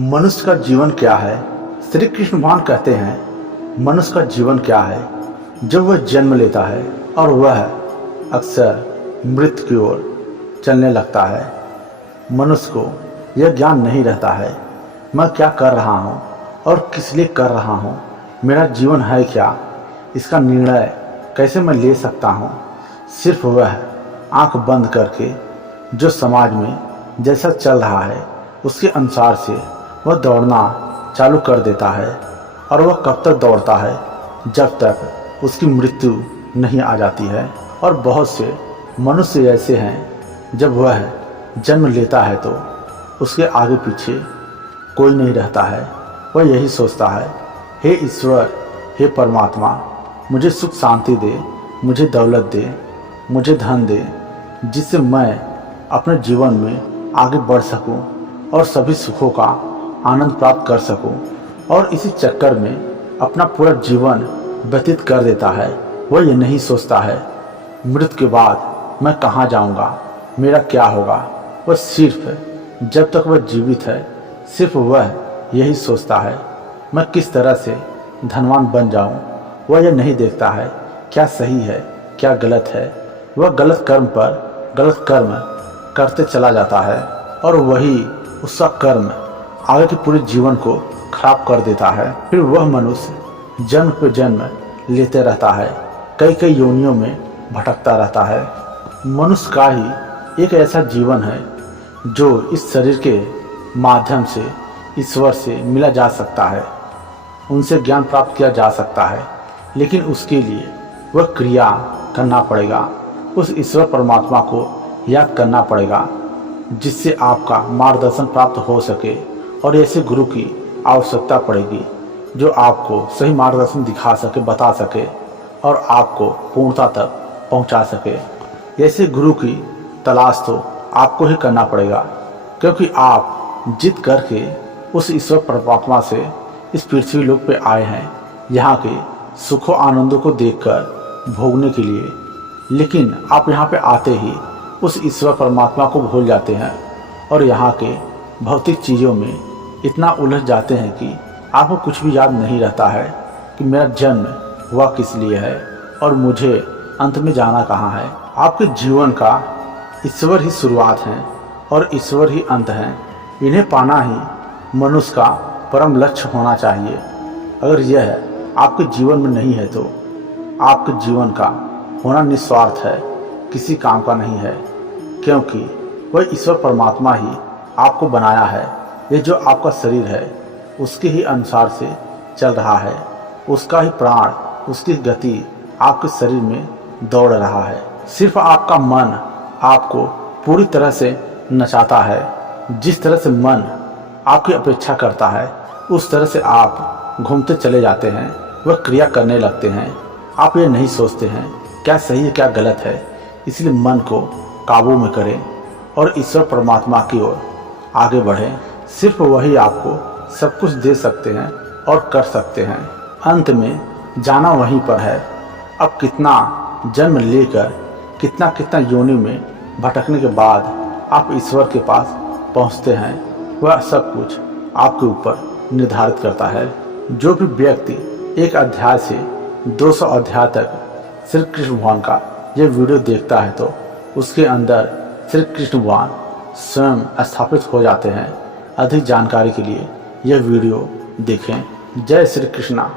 मनुष्य का जीवन क्या है। श्री कृष्ण भगवान कहते हैं मनुष्य का जीवन क्या है। जब वह जन्म लेता है और वह अक्सर मृत्यु की ओर चलने लगता है, मनुष्य को यह ज्ञान नहीं रहता है मैं क्या कर रहा हूँ और किस लिए कर रहा हूँ, मेरा जीवन है क्या, इसका निर्णय कैसे मैं ले सकता हूँ। सिर्फ वह आंख बंद करके जो समाज में जैसा चल रहा है उसके अनुसार से वह दौड़ना चालू कर देता है। और वह कब तक दौड़ता है जब तक उसकी मृत्यु नहीं आ जाती है। और बहुत से मनुष्य ऐसे हैं जब वह जन्म लेता है तो उसके आगे पीछे कोई नहीं रहता है। वह यही सोचता है, हे ईश्वर, हे परमात्मा, मुझे सुख शांति दे, मुझे दौलत दे, मुझे धन दे, जिससे मैं अपने जीवन में आगे बढ़ सकूं और सभी सुखों का आनंद प्राप्त कर सकूं। और इसी चक्कर में अपना पूरा जीवन व्यतीत कर देता है। वह ये नहीं सोचता है मृत्यु के बाद मैं कहाँ जाऊंगा, मेरा क्या होगा। वह सिर्फ जब तक वह जीवित है सिर्फ वह यही सोचता है मैं किस तरह से धनवान बन जाऊं। वह यह नहीं देखता है क्या सही है क्या गलत है। वह गलत कर्म पर गलत कर्म करते चला जाता है और वही उसका कर्म आगे के पूरे जीवन को खराब कर देता है। फिर वह मनुष्य जन्म पे जन्म लेते रहता है, कई कई योनियों में भटकता रहता है। मनुष्य का ही एक ऐसा जीवन है जो इस शरीर के माध्यम से ईश्वर से मिला जा सकता है, उनसे ज्ञान प्राप्त किया जा सकता है, लेकिन उसके लिए वह क्रिया करना पड़ेगा, उस ईश्वर परमात्मा को याद करना पड़ेगा जिससे आपका मार्गदर्शन प्राप्त हो सके। और ऐसे गुरु की आवश्यकता पड़ेगी जो आपको सही मार्गदर्शन दिखा सके, बता सके और आपको पूर्णता तक पहुंचा सके। ऐसे गुरु की तलाश तो आपको ही करना पड़ेगा, क्योंकि आप जिद करके उस ईश्वर परमात्मा से इस पृथ्वी लोक पे आए हैं यहाँ के सुखों आनंदों को देखकर भोगने के लिए। लेकिन आप यहाँ पे आते ही उस ईश्वर परमात्मा को भूल जाते हैं और यहाँ के भौतिक चीज़ों में इतना उलझ जाते हैं कि आपको कुछ भी याद नहीं रहता है कि मेरा जन्म हुआ किस लिए है और मुझे अंत में जाना कहाँ है। आपके जीवन का ईश्वर ही शुरुआत है और ईश्वर ही अंत है। इन्हें पाना ही मनुष्य का परम लक्ष्य होना चाहिए। अगर यह आपके जीवन में नहीं है तो आपके जीवन का होना निस्वार्थ है, किसी काम का नहीं है, क्योंकि वह ईश्वर परमात्मा ही आपको बनाया है। ये जो आपका शरीर है उसके ही अनुसार से चल रहा है, उसका ही प्राण, उसकी गति आपके शरीर में दौड़ रहा है। सिर्फ आपका मन आपको पूरी तरह से नचाता है। जिस तरह से मन आपकी अपेक्षा करता है उस तरह से आप घूमते चले जाते हैं, वह क्रिया करने लगते हैं। आप ये नहीं सोचते हैं क्या सही है क्या गलत है, इसलिए मन को काबू में करें और ईश्वर परमात्मा की ओर आगे बढ़ें। सिर्फ वही आपको सब कुछ दे सकते हैं और कर सकते हैं। अंत में जाना वहीं पर है। अब कितना जन्म लेकर कितना कितना योनि में भटकने के बाद आप ईश्वर के पास पहुंचते हैं, वह सब कुछ आपके ऊपर निर्धारित करता है। जो भी व्यक्ति एक अध्याय से 200 अध्याय तक श्री कृष्ण भगवान का यह वीडियो देखता है तो उसके अंदर श्री कृष्ण भगवान स्वयं स्थापित हो जाते हैं। अधिक जानकारी के लिए यह वीडियो देखें। जय श्री कृष्णा।